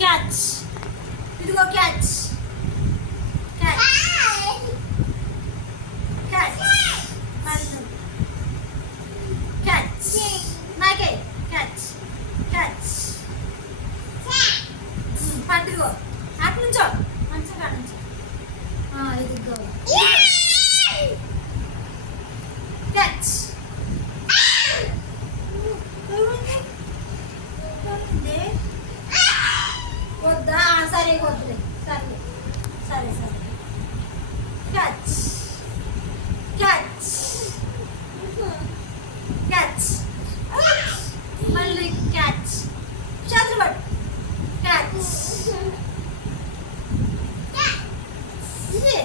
క్యాచ్. ఇదిగో catch. Catch. Catch. Catch. నాకే catch. Catch. పట్టుకో. అటు నుంచో మంచిగా కాడ నుంచో. ఇదిగో క్యాచ్. వద్దా? సరే వద్దులే. సరే సరే సరే. క్యాచ్. క్యాచ్. క్యాచ్. మళ్ళీ క్యాచ్. చేతులు పట్టు. క్యాచ్. ఇది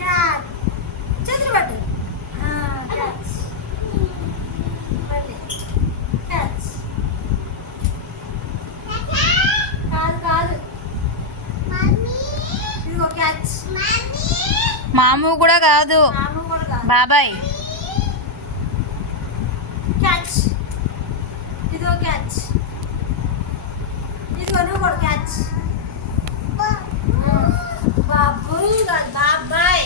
క్యాచ్. చేతులు పట్టు. క్యాచ్. మళ్ళీ క్యాచ్. కాదు కాదు. ఇదిగో క్యాచ్. మాము కూడా కాదు, మామ కూడా కాదు. బాబాయ్. క్యాచ్. ఇదిగో క్యాచ్. ఇదిగో నువ్వు కూడా క్యాచ్. బాబు కాదు, బాబాయ్.